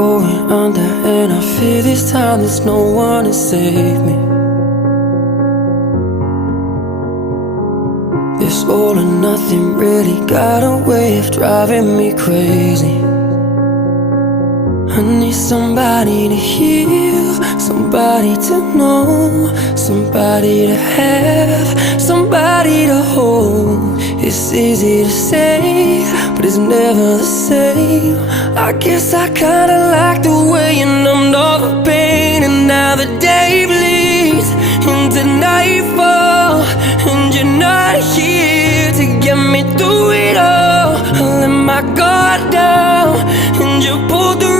going under, and I fear this time there's no one to save me. This all or nothing really got a way of driving me crazy. I need somebody to heal, somebody to know, somebody to have, somebody to hold. It's easy to say, but it's never the same. I guess I kinda like the way you numbed all the pain, and now the day bleeds into nightfall, and you're not here to get me through it all. I let my guard down, and you pulled the